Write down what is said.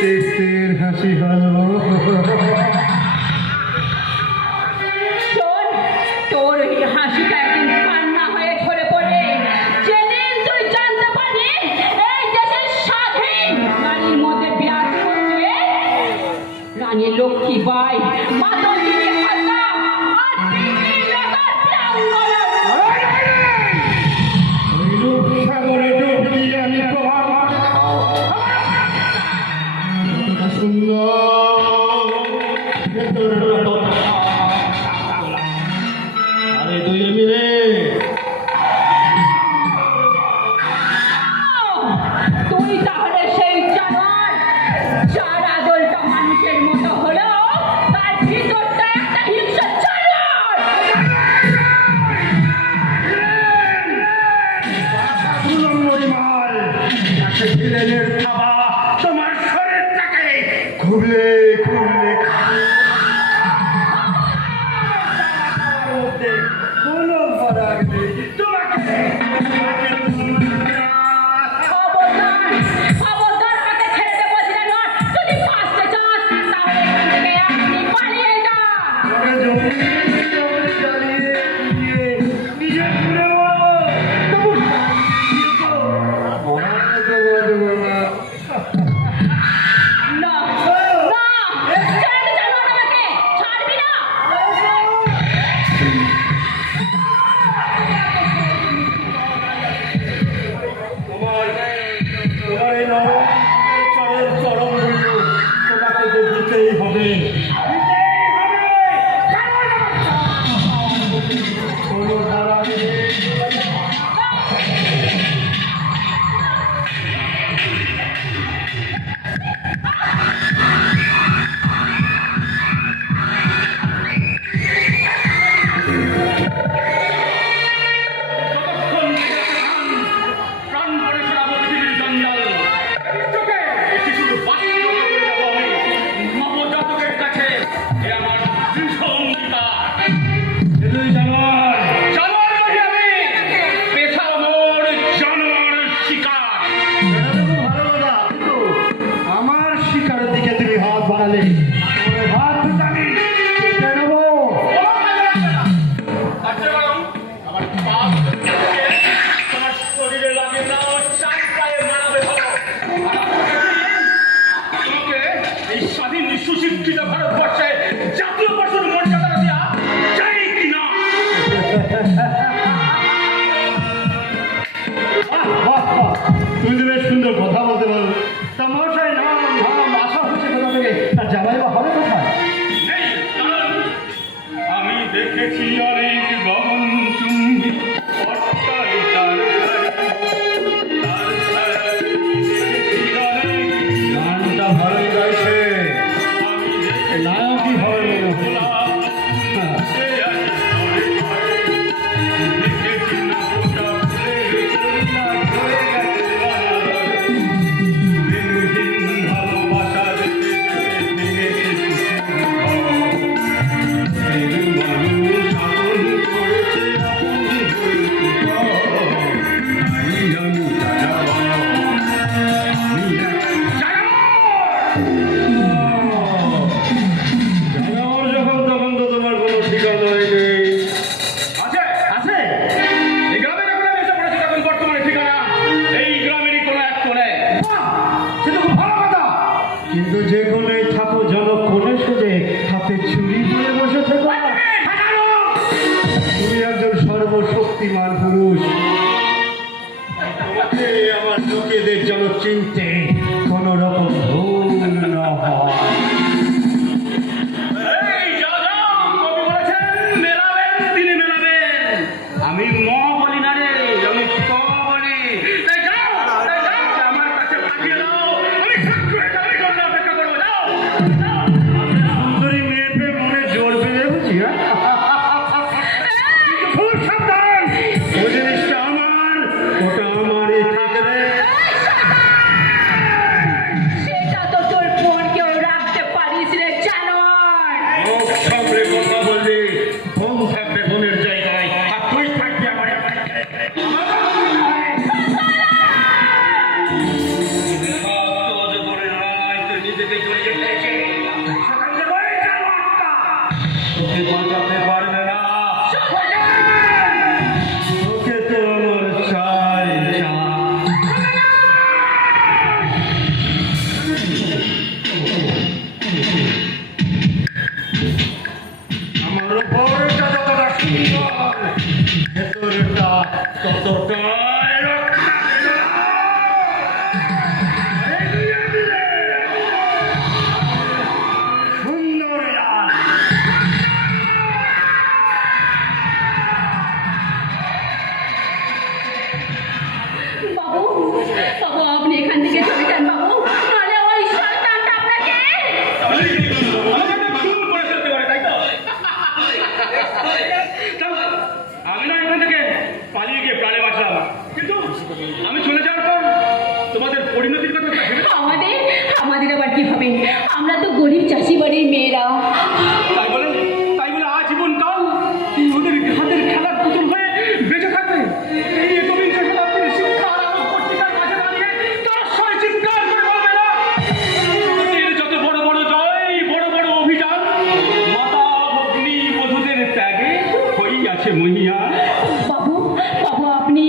তের হাসি হলো। তোর এই হাসিটা একদিন কান্না হয়ে ঝরে পড়ে, যেদিন তুই জানতে পারবি এই দেশের স্বাধীন রানীর মধ্যে বিরাজ করছে রানী লক্ষ্মীবাই, মাতঙ্গিনী হাজরা আর তিন্নি রাজার প্রাঙ্গণে। সাগরে ডুব দিয়ে আমি সুন্দর আরে দুই মিলে তুই তাহলে সেই জানোয়ার যার আদলটা মানুষের মতো হলো তার ভিতরটা একটা হিংস্র জানোয়ার। তোমার শরীরটাকে খুবলে খুবলে কোনো ফারাক নেই তোমাকে। খবরদার হাতে ছেড়ে দে বলছি জানোয়ার, যদি বাঁচতে চাস তাহলে এখান থেকে এখনই পালিয়ে যা। না না, ছেড়ে দে জানোয়ার, আমাকে ছাড়বি না। তোমার এই নরমের চরম মূল্য তোমাকে তো দিতেই হবে। কোনো ধারা নেই। আমার শিকারের দিকে তুমি হাত বাড়ালে হাত আমি কেটে নেবো। সুশিক্ষিত ভারতবর্ষে জাতীয় পশুর মর্যাদা দেওয়া চাই কিনা? তুমি বেশ সুন্দর কথা বলতে পারো। তা মশাই নাম আশা হচ্ছে কোথা থেকে, আর জামাই বা হবে কোথায়? নেই, কারণ আমি দেখেছি অনেক গগনচুম্বী অট্টালিকার তার ছায়া দেখেছি অনেক। গানটা ভালোই গাইছে, আমি দেখেছি নায়কই হবে মনে হয়। গোলাপ সে আছে ঘরে ঘরে। দেখেছি না গোটা ফুলের কন্যা ঝরে গেছে অনাদরে। প্রেমহীন ভালোবাসা দেখে দেখে ভেঙেছে সুখের ঘর। প্রেম মানুষ আপন করেছে, আপন হয়েছে পর। তাই আমি জানাবো, আমি জানাওয়ার যখন তখন তো তোমার কোনো ঠিকানাই নেই। আছে আছে? এই গ্রামের এখন আমি এসে পড়েছি, তখন বর্তমানে ঠিকানা এই গ্রামেরই কোনো এক কোণে। সে তো খুব ভালো কথা, কিন্তু যে কোণেই থাকো যেন কোণে সোজে হাতে ছুরি দিয়ে বসে থেকো। তুমি একজন সর্বশক্তিমান পুরুষ, তোমাকে আমার লোকেদের যেন চিনতে কোনো রকম ভুল না হয়। এই যাও যাও, কবি বলেছেন মেলাবেন তিনি মেলাবেন। আমি ম বলি না রে, আমি ক বলি। এই যাও, আমার কাছে পাঠিয়ে দাও, আমি সাক্ষী হয়ে যাবি, জন্য অপেক্ষা করবো। যাও যাও। সুন্দরী মেয়েদের মনে জোর বেঁধে বুঝি, হ্যাঁ? খুব সাবধান, ও জিনিসটা আমার, ওটা আমারই থাকবে। সেই থেকে চলে যেতে সেখান থেকে ওই জানোয়ারটা তোকে বাঁচাতে পারবে না। তোকে তো আমার চাই আমার উপরটা যতটা সুন্দর ভেতরটা ততটাই সুন্দর লাল। বাবু বাবু আপনি এখান থেকে চলে যান বাবু, নাহলে ওই শয়তানটা আপনাকে আমাকে খুন করে ফেলতে পারে, তাই তো? চলো, আমি না এখান থেকে পালিয়ে গিয়ে প্রাণে বাঁচলাম, কিন্তু আমি চলে যাওয়ার পর তোমাদের পরিণতির কথা ভেবে আমাদের আমাদের আবার কি হবে? আমরা তো গরিব চাষি বাড়ির মেয়েরা। তাই বলে আজীবন কাল ওদের হাতের খেলার পুতুল হয়ে বেঁচে থাকবে। এই একবিংশ শতাব্দীর শিক্ষা আর আলো পত্রিকার কাছে দাঁড়িয়ে তার সবাই চিৎকার করে বলবে না, এর যত বড় বড় জয়, বড় বড় অভিযান, মাতা ভগ্নী বধূদের ত্যাগে হইয়াছে মহিয়া। বাবু বাবু আপনি